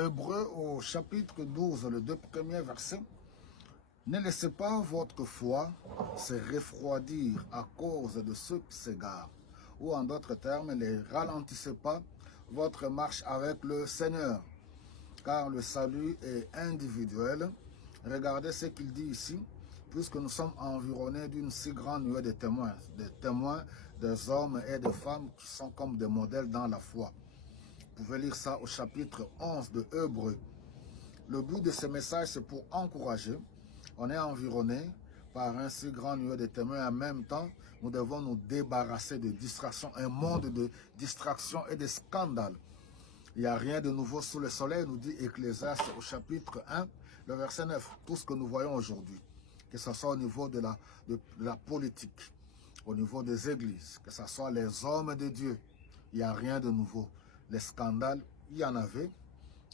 Hébreux au chapitre 12, le 2 premiers versets. Ne laissez pas votre foi se refroidir à cause de ceux qui s'égarent. Ou en d'autres termes, ne ralentissez pas votre marche avec le Seigneur. Car le salut est individuel. Regardez ce qu'il dit ici. Puisque nous sommes environnés d'une si grande nuée de témoins, des hommes et des femmes qui sont comme des modèles dans la foi. Vous pouvez lire ça au chapitre 11 de Hébreux. Le but de ce message, c'est pour encourager. On est environné par un si grand nuée de témoins. En même temps, nous devons nous débarrasser de distractions, un monde de distractions et de scandales. Il n'y a rien de nouveau sous le soleil, nous dit Ecclésiaste au chapitre 1, le verset 9. Tout ce que nous voyons aujourd'hui, que ce soit au niveau de la politique, au niveau des églises, que ce soit les hommes de Dieu, il n'y a rien de nouveau. Les scandales, il y en avait,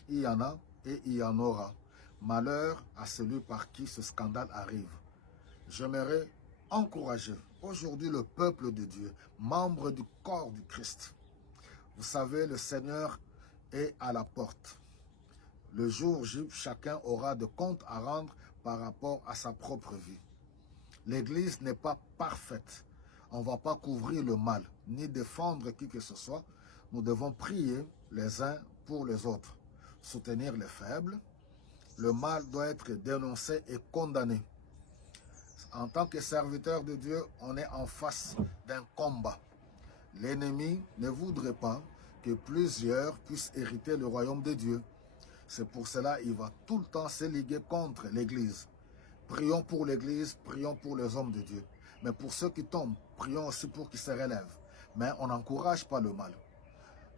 il y en a et il y en aura. Malheur à celui par qui ce scandale arrive. J'aimerais encourager aujourd'hui le peuple de Dieu, membre du corps du Christ. Vous savez, le Seigneur est à la porte. Le jour J, chacun aura de comptes à rendre par rapport à sa propre vie. L'Église n'est pas parfaite. On ne va pas couvrir le mal, ni défendre qui que ce soit. Nous devons prier les uns pour les autres, soutenir les faibles. Le mal doit être dénoncé et condamné. En tant que serviteur de Dieu, on est en face d'un combat. L'ennemi ne voudrait pas que plusieurs puissent hériter le royaume de Dieu. C'est pour cela qu'il va tout le temps se liguer contre l'Église. Prions pour l'Église, prions pour les hommes de Dieu. Mais pour ceux qui tombent, prions aussi pour qu'ils se relèvent. Mais on n'encourage pas le mal.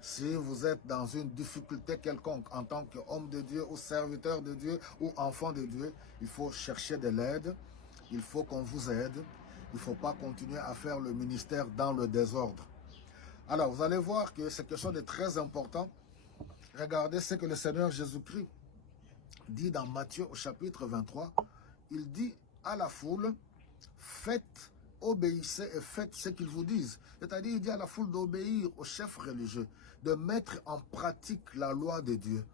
Si vous êtes dans une difficulté quelconque en tant qu'homme de Dieu ou serviteur de Dieu ou enfant de Dieu, il faut chercher de l'aide, il faut qu'on vous aide, il ne faut pas continuer à faire le ministère dans le désordre. Alors, vous allez voir que c'est quelque chose de très important. Regardez ce que le Seigneur Jésus-Christ dit dans Matthieu au chapitre 23. Il dit à la foule, faites, obéissez et faites ce qu'ils vous disent. C'est-à-dire, il dit à la foule d'obéir aux chefs religieux, de mettre en pratique la loi de Dieu.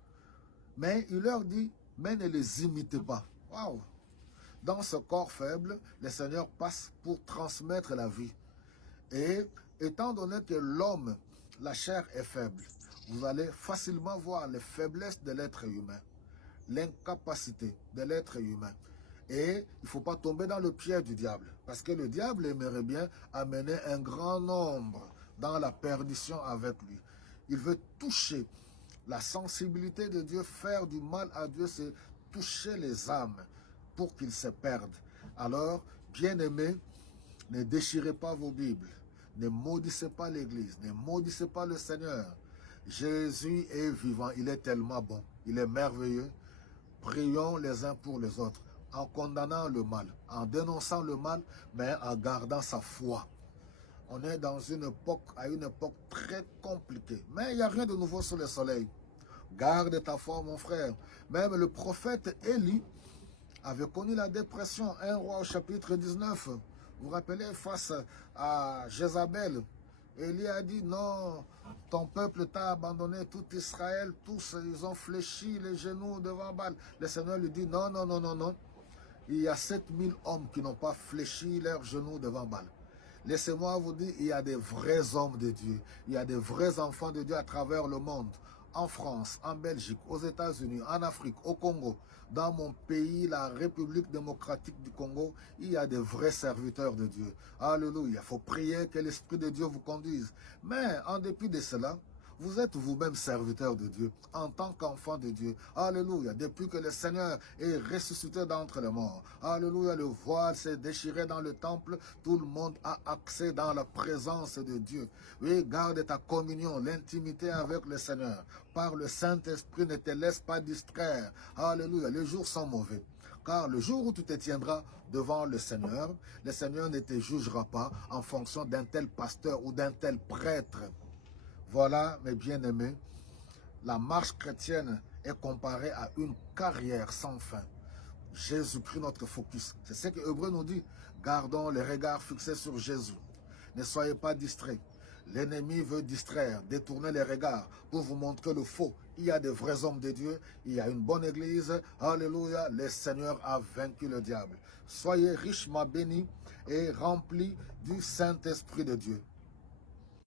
Mais il leur dit, mais ne les imitez pas. Waouh! Dans ce corps faible, le Seigneur passe pour transmettre la vie. Et étant donné que l'homme, la chair est faible, vous allez facilement voir les faiblesses de l'être humain, l'incapacité de l'être humain. Et il ne faut pas tomber dans le piège du diable. Parce que le diable aimerait bien amener un grand nombre dans la perdition avec lui. Il veut toucher la sensibilité de Dieu, faire du mal à Dieu, c'est toucher les âmes pour qu'ils se perdent. Alors, bien-aimés, ne déchirez pas vos Bibles, ne maudissez pas l'Église, ne maudissez pas le Seigneur. Jésus est vivant, il est tellement bon, il est merveilleux. Prions les uns pour les autres, en condamnant le mal, en dénonçant le mal, mais en gardant sa foi. On est dans une époque, à une époque très compliquée. Mais il n'y a rien de nouveau sous le soleil. Garde ta foi, mon frère. Même le prophète Élie avait connu la dépression. 1 Roi au chapitre 19. Vous vous rappelez, face à Jézabel, Élie a dit, non, ton peuple t'a abandonné, tout Israël, tous, ils ont fléchi les genoux devant Baal. Le Seigneur lui dit, non, non, non, non, non. Il y a 7000 hommes qui n'ont pas fléchi leurs genoux devant Baal. Laissez-moi vous dire, il y a des vrais hommes de Dieu. Il y a des vrais enfants de Dieu à travers le monde. En France, en Belgique, aux États-Unis, en Afrique, au Congo. Dans mon pays, la République démocratique du Congo, il y a des vrais serviteurs de Dieu. Alléluia. Il faut prier que l'Esprit de Dieu vous conduise. Mais en dépit de cela, vous êtes vous-même serviteur de Dieu, en tant qu'enfant de Dieu. Alléluia. Depuis que le Seigneur est ressuscité d'entre les morts. Alléluia. Le voile s'est déchiré dans le temple. Tout le monde a accès dans la présence de Dieu. Oui, garde ta communion, l'intimité avec le Seigneur. Par le Saint-Esprit, ne te laisse pas distraire. Alléluia. Les jours sont mauvais. Car le jour où tu te tiendras devant le Seigneur ne te jugera pas en fonction d'un tel pasteur ou d'un tel prêtre. Voilà, mes bien-aimés, la marche chrétienne est comparée à une carrière sans fin. Jésus-Christ, notre focus. C'est ce que Hébreux nous dit. Gardons les regards fixés sur Jésus. Ne soyez pas distraits. L'ennemi veut distraire, détourner les regards pour vous montrer le faux. Il y a des vrais hommes de Dieu, il y a une bonne église. Alléluia, le Seigneur a vaincu le diable. Soyez richement bénis et remplis du Saint-Esprit de Dieu.